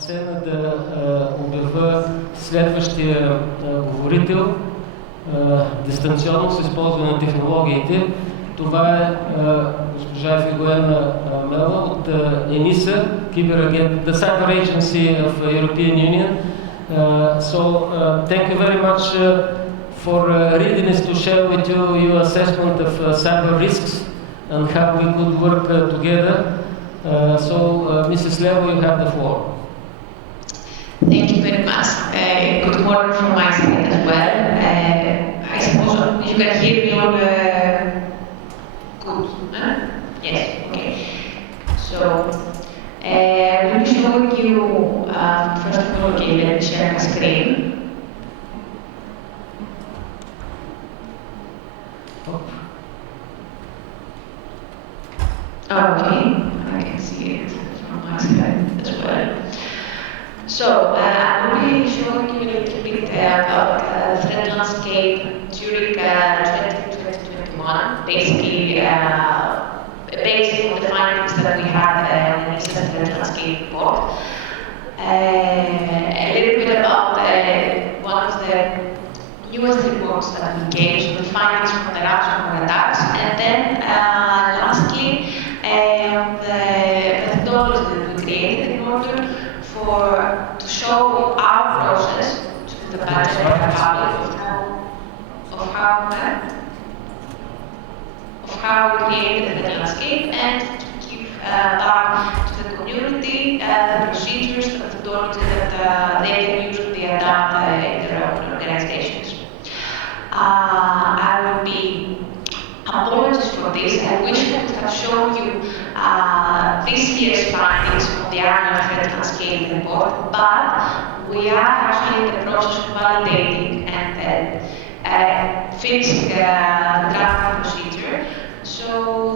сцена да обява следващия говорител дистанционно с използване на технологиите. Това е госпожа Фигуена Мела от Enisa, the Cyber Agency of European Union. Thank you very much for readiness to share with you your assessment of cyber risks and how we could work together. Mrs. Levo, you have the floor. Thank you very much. Good morning from my side as well. I suppose you can hear me on good. Yes, okay. So, we'll be showing you, first of all, okay, let me share my screen. Okay, I can see it from my side as well. So, I will be showing you a little bit about the threat landscape during 2021, basically based on the findings that we had in the Enisa threat landscape report. A little bit about one of the newest reports that we gave, so the findings from the ransomware attacks, and then lastly, the methodology that we created in order to show our process to the budget public of how we created the landscape and to give back to the community the procedures, the methodology that they can usually adapt in their own organizations. I will be apologies for this. I wish I could have shown you this year's findings on the annual threat landscape report, but we are actually in the process of validating and finishing the draft procedure. So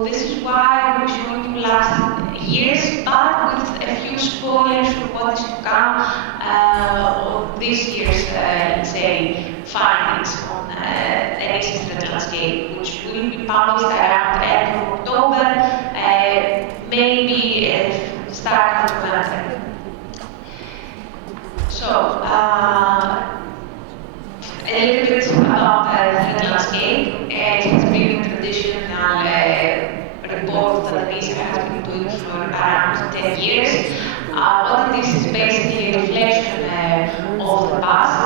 this is why we're showing you last year's, but with a few spoilers of what is to come on this year's, let's say, findings on Enisa threat landscape, which will be published around the end of October, maybe start of November. So, a little bit about the threat landscape. It has been a traditional report that Enisa has been doing for around 10 years. What it is basically a reflection of the past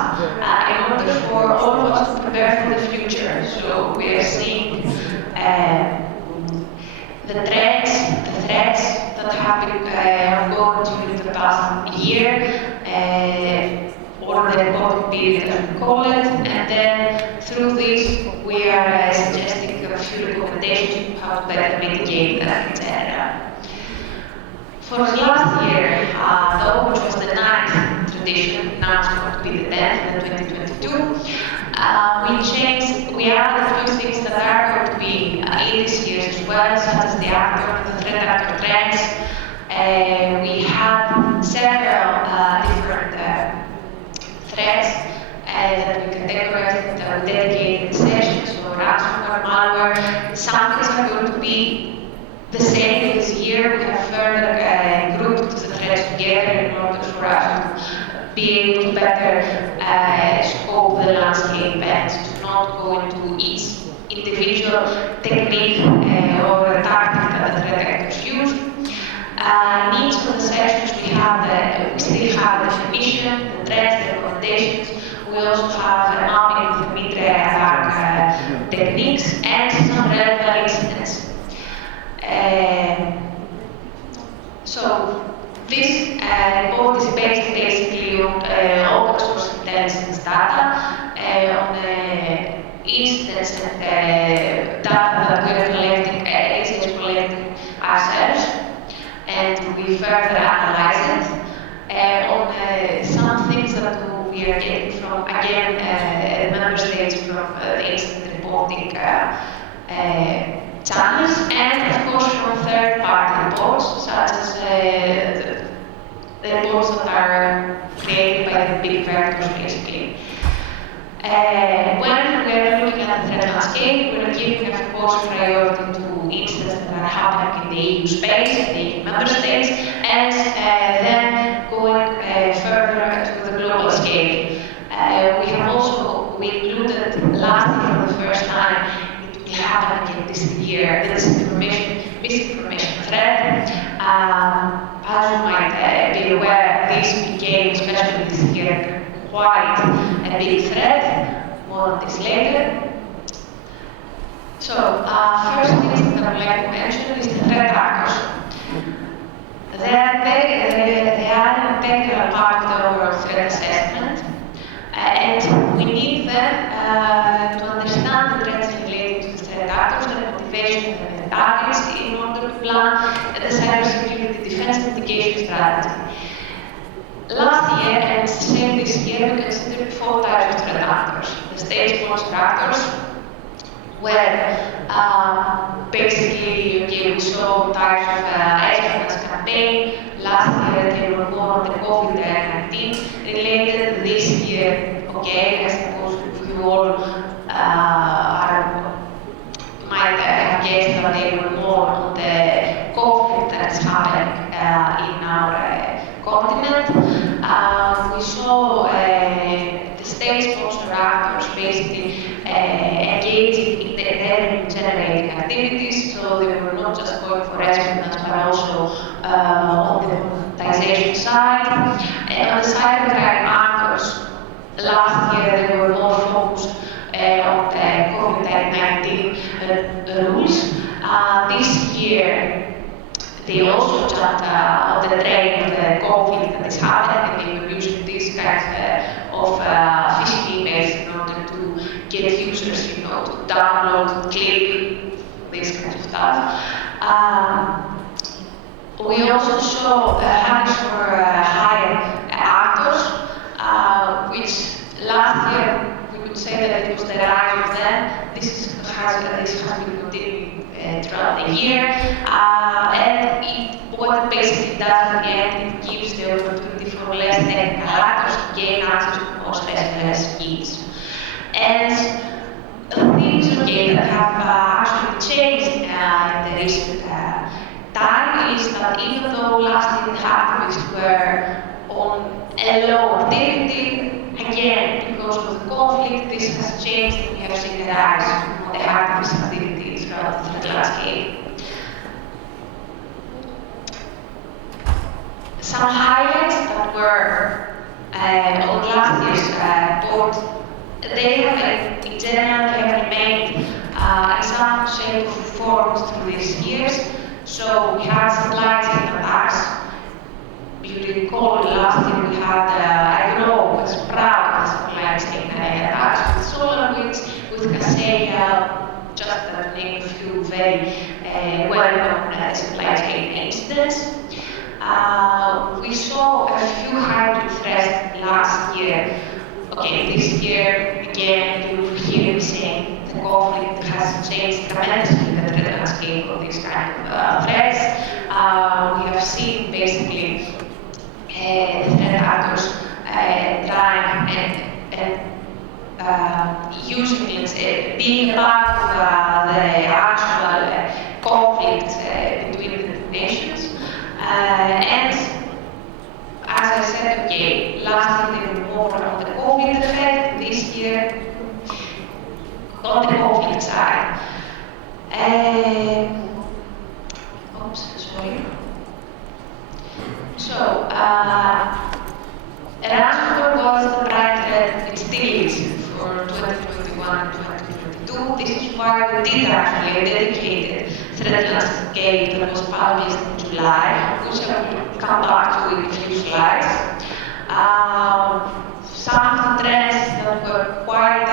in order for all of us to prepare for the future. So we are seeing the threats that have been ongoing during the past year, or the reporting period as we call it, and then through this we are suggesting a few recommendations on how to better mitigate that, etc. For last year, though, which was the 9th tradition, now it's going to be the 10th in 2022, we added a few things that are going to be in this year as well, such as the threat actor trends. We have several different threats that we categorize with dedicated sessions, so ransomware, malware. Some things are going to be the same this year. We have further grouped the threats together in order for us to be able to better scope the landscape and to not go into each individual technique or tactic that the threat actors use. In each of the sections we still have the definition, the threats, the recommendations. We also have a mapping of the mid-range attack techniques and some relevant incidents. So this report is based basically on open source intelligence data, on incidents and data that we are collecting, collecting ourselves, and we further analyze it on some things that we are getting from, again, member states from the incident reporting channels, and of course from third-party reports, such as the reports that are created by the big vendors, basically. When we are looking at the threat landscape, we are giving, of course, priority to incidents that are happening in the EU space, in the EU member states, and then going this became, especially this year, quite a big threat. More on this later. So, first thing that I would like to mention is the threat actors. They are an integral part of the overall threat assessment, and we need them to understand the threats related to the threat actors, the motivation and the targets in order to plan the cybersecurity defense mitigation strategy. Last year, and it's the same this year, we considered 4 types of threat actors. The state-sponsored actors, where basically we saw types of espionage campaign. Last year they were more on the COVID-19 related. This year, okay, I suppose you all might have guessed that they were more on the conflict that is happening in our continent. We saw the state-sponsored actors basically engaging in the revenue-generating activities, so they were not just going for espionage, but also on the monetization side. And on the cybercrime actors, last year they were more focused on the COVID-19 rules. This year, they also jumped on the train of the conflict that is happening, and they were using these kinds of phishing emails in order to get users, to download, click, this kind of stuff. We also saw hackers for hire actors, which last year we could say that it was the rise of them. This has been continuing throughout the year, and what it basically does at the end, it gives the opportunity for less technical actors to gain access to more specialized skills. And things that have actually changed in the recent time is that even though last year the activists were on a low activity, again, because of the conflict, this has changed, and we have seen a rise of the activist activities throughout the threat landscape. Some highlights that were on last year's report, they have, in general, they have remained in some shape or form through these years. So we had supply chain attacks. You recall last year we had, I don't know, was proud of supply chain attacks with SolarWinds, with Kaseya, just to name a few very well-known supply chain incidents. We saw a few hybrid threats last year. Okay, this year, again, you will hear me saying the conflict has changed tremendously the threat landscape of these kind of threats. We have seen basically the threat actors trying and using, let's say, being part of the actual conflict between the nations. And as I said, okay, last year they were more on the COVID effect, this year on the conflict side. Oops, sorry. So, ransomware was the prime threat, it still is, for 2021 and 2022. This is why we did actually a dedicated threat landscape that was published in July, which I will come back to in a few slides. Some of the trends that were quite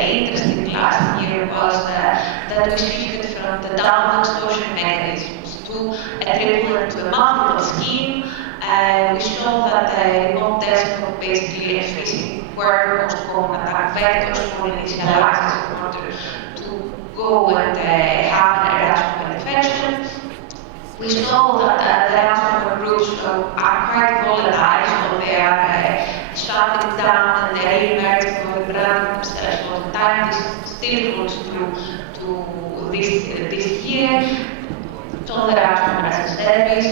interesting last year was that we shifted from the download extortion mechanisms to a triple and to a multiple scheme. We saw that remote desktop basically and phishing were most common attack vectors for initial access in order to go and have a ransomware infection. We saw that the ransomware groups are quite volatile, so they are shutting down and they re-emerging or rebranding themselves all the time. This still holds true to this year. So the ransomware as a service,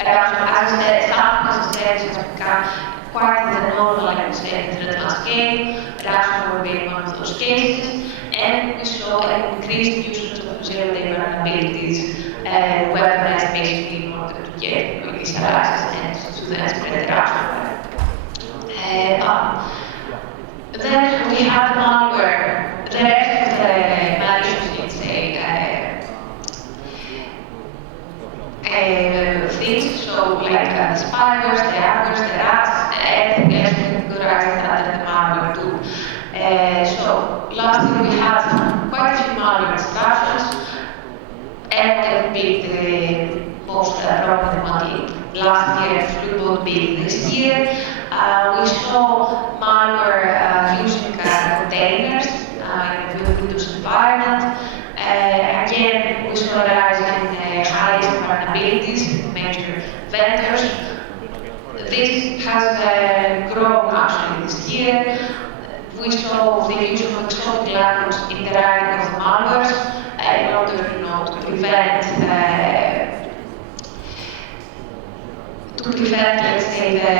as a service has become quite the normal, I would say, threat landscape, ransomware being one of those cases, and we saw an increased usage of zero-day vulnerabilities, weaponized basically in order to get initial access and to then spread the ransomware. Then we have malware. The rest of the malicious, let's say, things, so like the spiders, the hackers, the rats, everything else categorized under the malware too. So last year we had quite a few malware extractions, and we built the most prominent one last year, Fluebot built this year. We saw malware using containers in the Windows environment. Again, we saw a rise in highest vulnerabilities in major vendors. This has grown actually this year. We saw the use of exotic language in the writing of malwares in order to prevent, let's say, the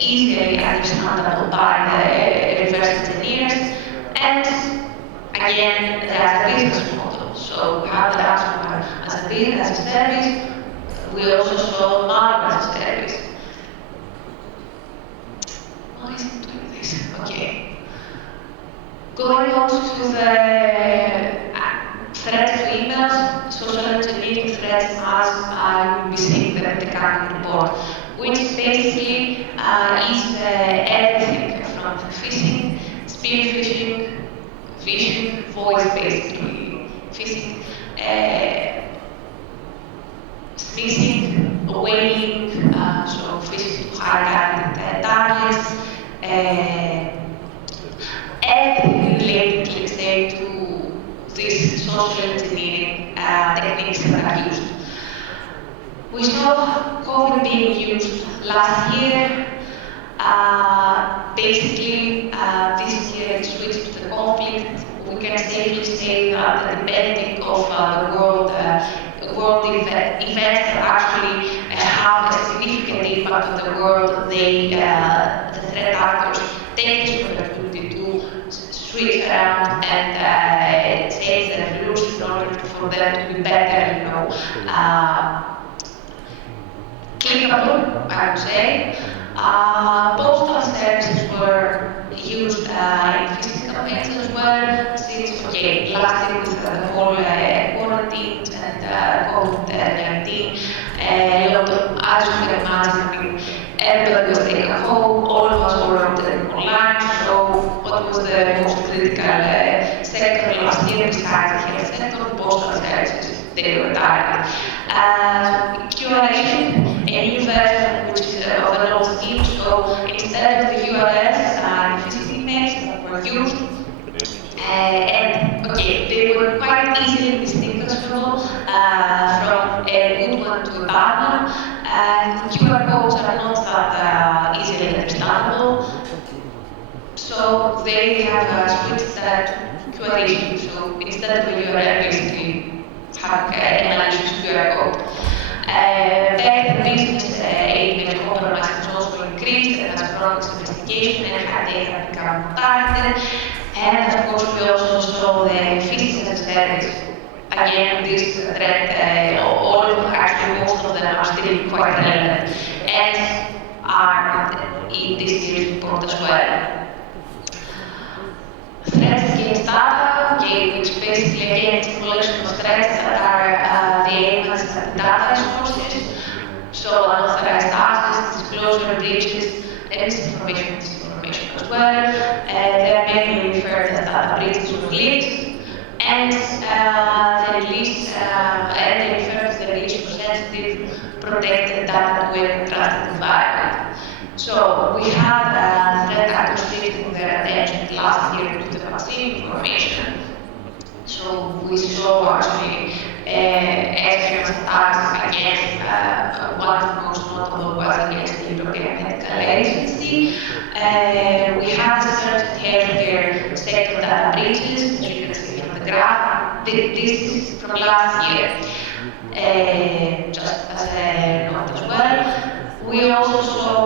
easily understandable by the reverse engineers. And again, there's a business model. So we have the ransomware as a business, as a service. We also saw malware as a service. Why is it doing this? Okay. Going on to the threats to emails, social engineering threats, as I will be saying the current report, which basically is everything from phishing, spear phishing, voice basically, phishing, smishing, whaling, so phishing to high-targeted targets, everything related, let's say, to these social engineering techniques that are used. We saw COVID being used last year. Basically, this year it switched to the conflict. We can safely say that depending of the world events that actually have a significant impact on the world, the threat actors take this opportunity to switch around and change the rules in order for them to be better, clickable, I would say. Postal services were used in phishing campaigns as well, since, okay, last year with the whole quarantines and COVID-19, a lot of, as you can imagine, everybody was staying at home, all of us were online, so what was the most critical sector last year besides the health sector? Postal services, they were targeted. QRation, a new version which is of an old scheme, so instead of the URLs and phishing emails that were used, and okay, they were quite easily distinguishable from a good one to a bad one, and QR codes are not that easily understandable, so they have switched that to QRation, so instead of a URL, basically have a malicious QR code. The business email compromise has also increased and has brought sophistication and they have become more targeted. And of course, we also saw the phishing as a service. Again, this threat, all of them, actually most of them are still quite relevant and are in this year's report as well. Threats against data, okay, which basically again is a collection of threats that are the aim as data sources, so unauthorized access, disclosure breaches, and misinformation and disinformation as well. They are mainly referred as data breaches or leaks, and the release and they refer to the release of sensitive, protected data to a trusted environment. So we had threat actors shifting their attention last year to the vaccine information. So we saw actually extreme attacks against one of the most notable was against the European Medical Agency. We had the certain healthcare sector data breaches, as you can see from the graph. This is from last year, just as a note as well. We also saw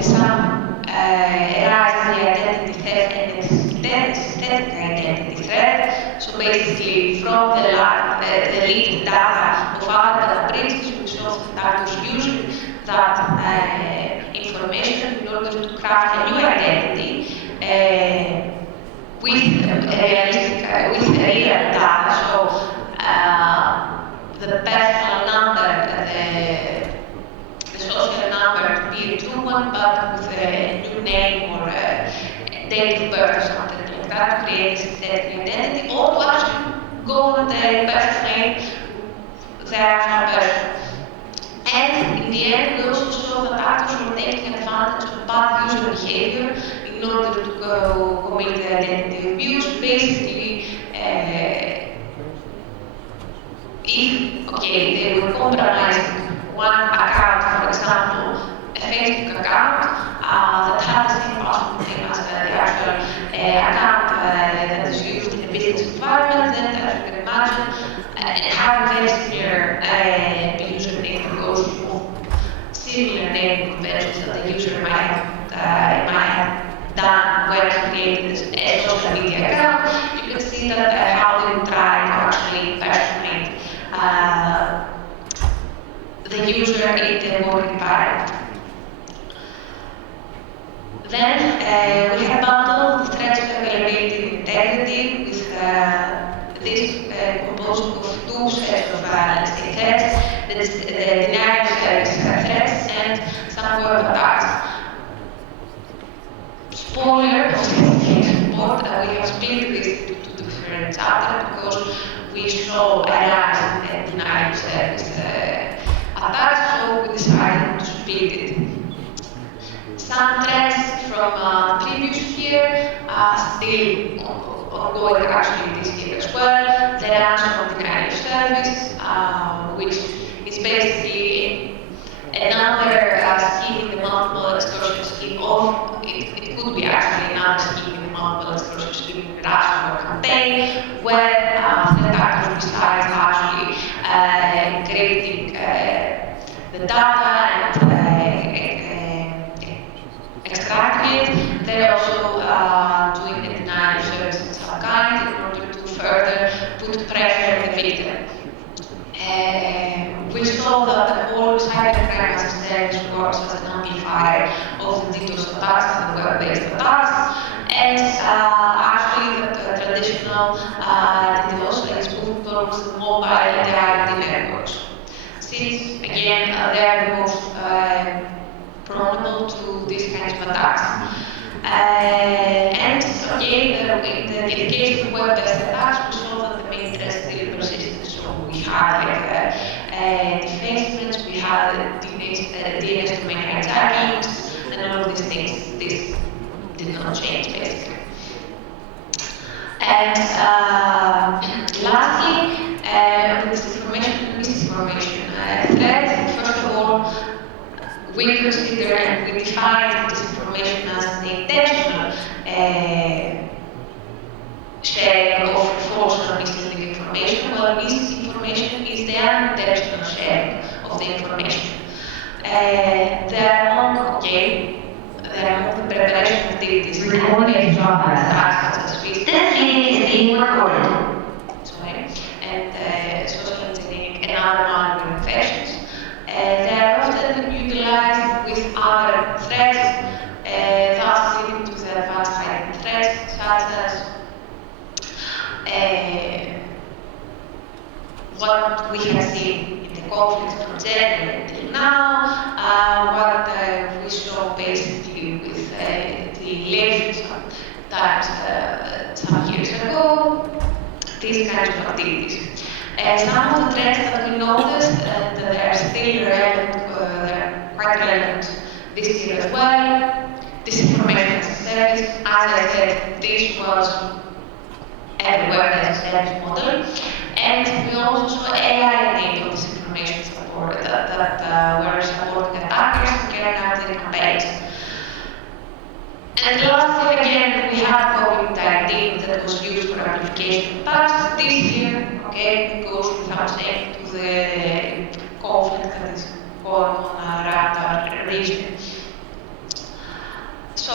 some rise in the identity theft and the synthetic identity threat. So basically, from the leaked data of other data breaches, we saw that attackers use that information in order to craft a new identity with real data. So the personal number, the social number to be a true one, but with a new name or a date of birth or something like that to create a synthetic identity, or to actually go and impersonate the actual person. And in the end, we also saw that actors were taking advantage of bad user behavior in order to commit identity abuse. Basically, if they were compromising one account, for example, a Facebook account that had the same password as the actual account that is used in a business environment, then as you can imagine, having very similar username because of similar naming conventions that the user might have done when creating a social media account, you can see that how they would try to actually impersonate the user in the work environment. Then we have bundled the threats of availability and integrity with this composed of two sets of let's say threats, the denial of service threats and some web attacks. Spoiler of this case report, we have split this into two different chapters because we saw a rise in denial of service attacks, so we decided to split it. Some threats from previous year are still ongoing actually this year as well. The ransom from denial of service, which is basically another scheme in the multiple extortion scheme of, it could be actually another scheme in the multiple extortion scheme in the ransomware campaign, where the attackers decide actually creating the data and extracting it. They're also doing a denial of service of some kind in order to further put pressure on the victim. We saw that the whole cybercrime as a service works as an amplifier of the DDoS attacks and the web-based attacks, and actually the traditional DDoS is moved towards the mobile interactive networks. Since, again, they are the most vulnerable to these kinds of attacks. And again, in the case of web-based attacks, we saw that the main threat still persisted. So we had defacements, we had DNS domain hijackings, and all of these things. This did not change basically. And lastly, misinformation threat. First of all, we consider and we define disinformation as the intentional sharing of false or misleading information, while misinformation is the unintentional sharing of the information. There are among the preparation activities Recording in progress. such as This meeting is being recorded. And social engineering and other malware infections. They are often utilized with other threats, thus leading to the advanced hiding threats, such as what we have seen in the conflict from January until now, what we saw basically with the elections times some years ago, these kinds of activities. Some of the trends that we noticed, and they are still relevant, they're quite relevant this year as well. Disinformation as a service, as I said, this was everywhere as a service model. And we also saw AI-enabled disinformation support that were supporting attackers to carry out their campaigns. And lastly, again, we have COVID-19 that was used for amplification of attacks this year, okay, goes without saying to the conflict that is going on around our region. So,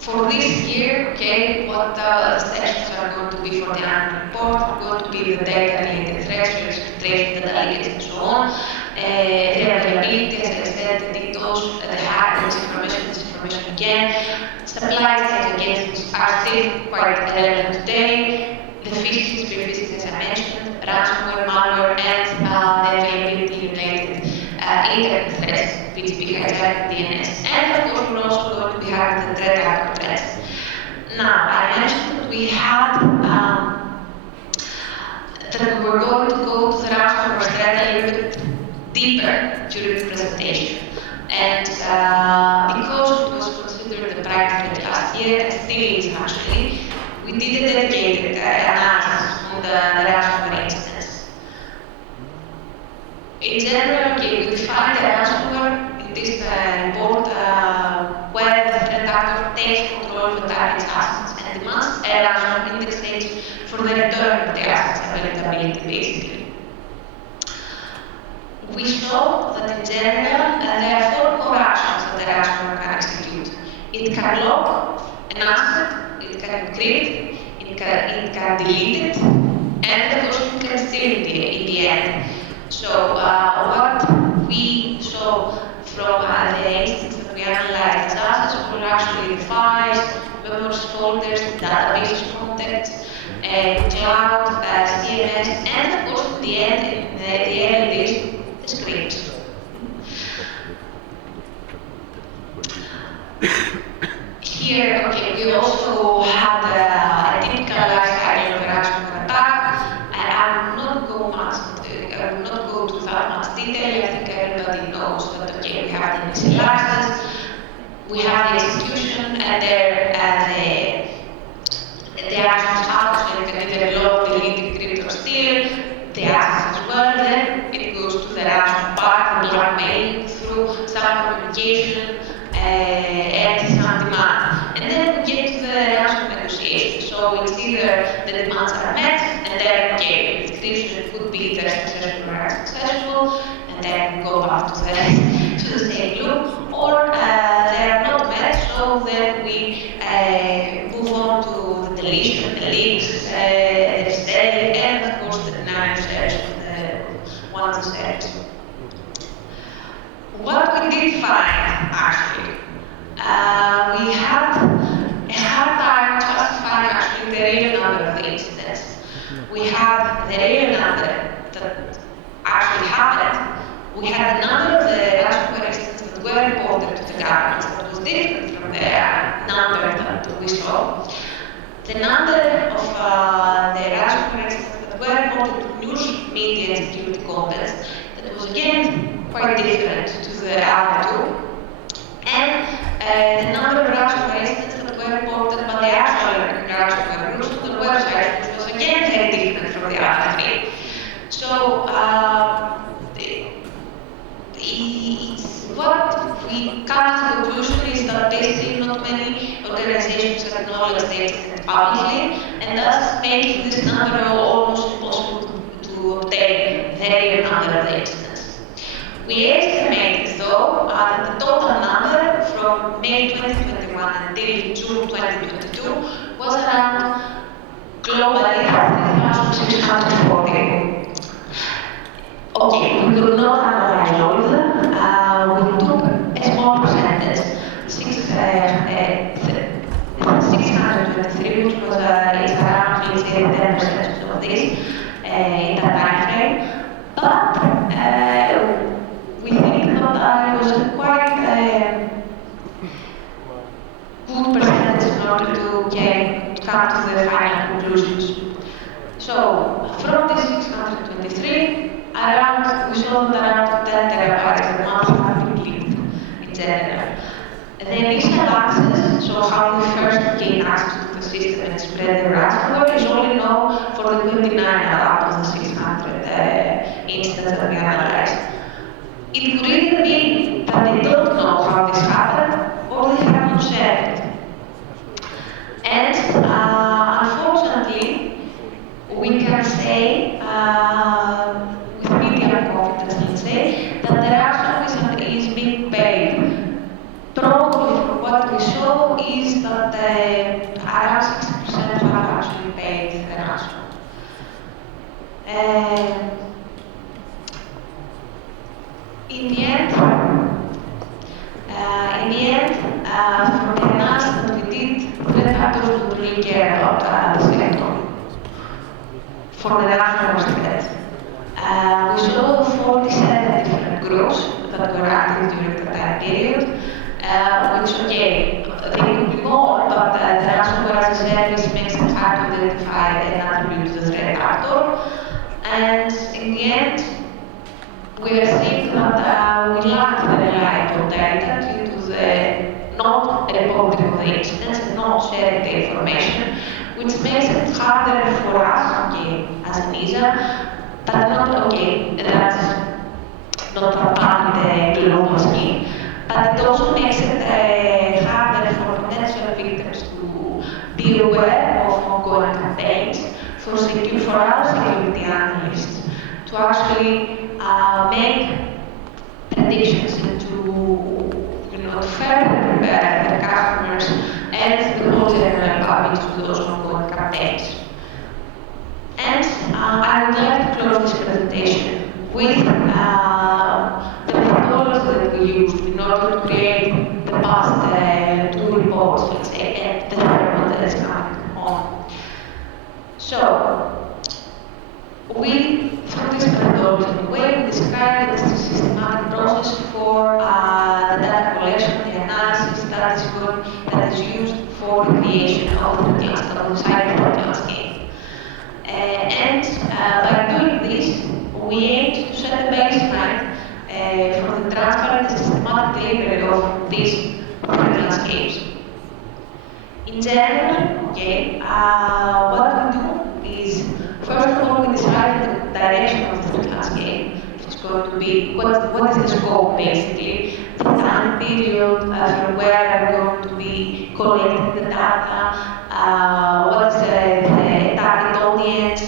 for this year, okay, what the sessions are going to be for the annual report are going to be the data-related threats, we expect that leakage and so on. The availability, as I said, the details, the hack, disinformation again. Supply chain against are still quite relevant today. The phishing, spear phishing, as I mentioned, ransomware, malware, and the availability related internet threats, BGP hijack, DNS. And of course, we're also going to be having the threat actor threats. Now, I mentioned that we had that we were going to go to the ransomware threat a little bit deeper during the presentation. And because it was considered the prime threat last year, and still is actually, we did a dedicated analysis on the ransomware instance. In general, we define the ransomware in this report where the threat actor takes control of the target's assets and demands a ransom index stage for the return of the assets availability, basically. We saw that in general, there are four core actions that the ransomware can execute. It can lock an asset, it can encrypt, it can delete it, and of course it can steal in the end. So what we saw from the instance that we analyzed as assets were actually the files, memories, folders, database contexts, cloud, CMS, and of course at the end, in the early days, the scripts. Here, we also had a typical life cycle of a ransomware attack. I will not go to that much detail. I think everybody knows that we have the initial license, we have the execution, and the actions happen, so you can either lock, delete, encrypt, or steal the access as well. Then it goes to the ransom part, the blackmail through some communication and some demand. And then we get to the ransom negotiation. So it's either the demands are met, and then the execution could be either successful or unsuccessful, and then we go back to the same loop, or they are not met, so then we move on to the deletion, the leaks, the selling, and of course the denial search of the one search. What we did find, actually, we had a hard time classifying actually the real number of the incidents. We had the real number that actually happened. We had the number of the ransomware incidents that were reported to the government that was different from the number that we saw. The number of the ransomware incidents that were reported to news media and security companies, that was again quite different to the other two. And the number of ransomware incidents that were reported by the actual ransomware groups on the website, which was again very different from the other three. So what we come to the conclusion is that basically not many organizations acknowledge the incident publicly, and thus make this number almost impossible to obtain the real number of the incidents. We estimate, though, that the total number from May 2021 until June 2022 was around globally 3,640. Okay, we could not analyze all of them. We took a small percentage, 623, which was it's around, let's say, 10% of this in that time frame. But we think that it was a quite good percentage in order to come to the final conclusions. So, from the 623, we saw that around 10 terabytes per month have been leaked in general. The initial access, so how we first gain access to the system and spread the ransomware, is only known for the 29 out of the 600 instances that we analyzed. It could either be that they don't know how this happened, or they have not shared it. And unfortunately, we can say, with medium confidence, let's say, that the ransom is being paid. Probably from what we saw is that around 60% have actually paid the ransom. In the end, for the analysis that we did, threat actors would really care about the spectrum for the national threat. We saw 47 different groups that were active during the time period, which, okay, they could be more, but the ransomware as a service makes it hard to identify and attribute the threat actor. And in the end, we are seeing that we lack the reliable data due to the not reporting of the incidents and not sharing the information, which makes it harder for us, okay, as Enisa, but not okay, that's not a part of the global scheme, but it also makes it harder for potential victims to be aware of ongoing campaigns for our security analysts to actually make predictions and to further prepare the customers and the whole general public to those ongoing campaigns. And I would like to close this presentation with the methodology that we used in order to create the past two reports, let's say, and the third one that is coming on. So, through this methodology, the way we describe it is a systematic process for the data collection, the analysis that is used for the creation of the cyber landscape. And by doing this, we aim to set the baseline for the transparent and systematic delivery of these landscapes. In general, okay, what we do is, first of all, we decide the direction of the landscape. It's going to be, what is the scope, basically, the time period, from where we're going to be collecting the data, what is the target audience,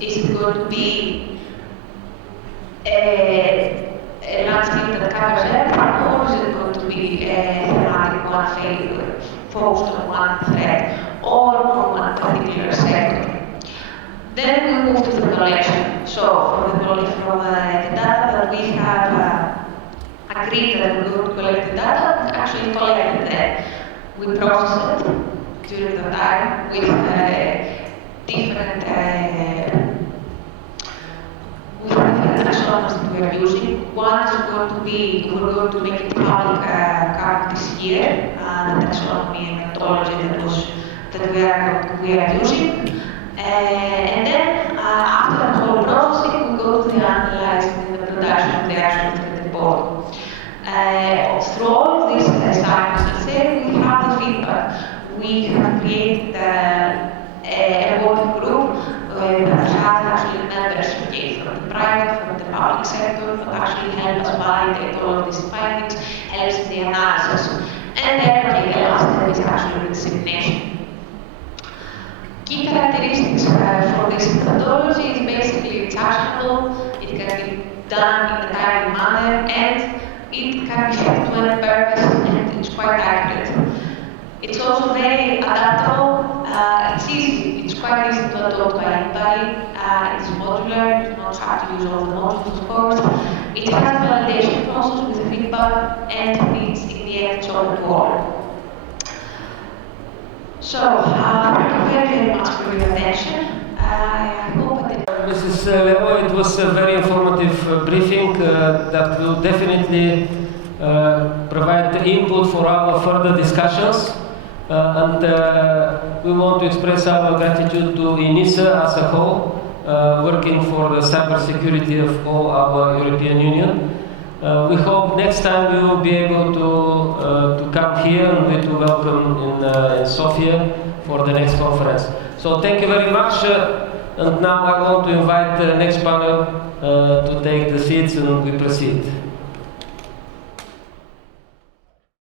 is it going to be a landscape that covers everything, or is it going to be a thematic one failure, focused on one threat, or on one particular sector? Then we move to the collection. So, from the data that we have agreed that we're going to collect the data, we actually collect it there. We process it during the time with different taxonomies that we are using. One is going to be, we're going to make it public current this year, the taxonomy and methodology that we are using. And then after the whole processing, we go to the analyzing and the production of the actual report. Through all of these cycles, let's say we have the feedback. We have created a working group that has actually members from the private, from the public sector, that actually help us validate all of these findings, helps in the analysis. And then the last step is actually the dissemination. Key characteristics for this methodology is basically it's actionable, it can be done in a timely manner, and it can be fit to any purpose, and it's quite accurate. It's also very adaptable, it's easy, it's quite easy to adopt by anybody, it's modular, you don't have to use all the modules, of course. It has a validation process with feedback, and it's in the end, it's open to all. So, thank you very much for your attention. I hope I did. Mrs. Leo, it was a very informative briefing that will definitely provide the input for our further discussions. And we want to express our gratitude to Enisa as a whole, working for the cybersecurity of all our European Union. We hope next time we will be able to come here and we to welcome in Sofia for the next conference. So thank you very much. And now I want to invite the next panel to take the seats and we proceed.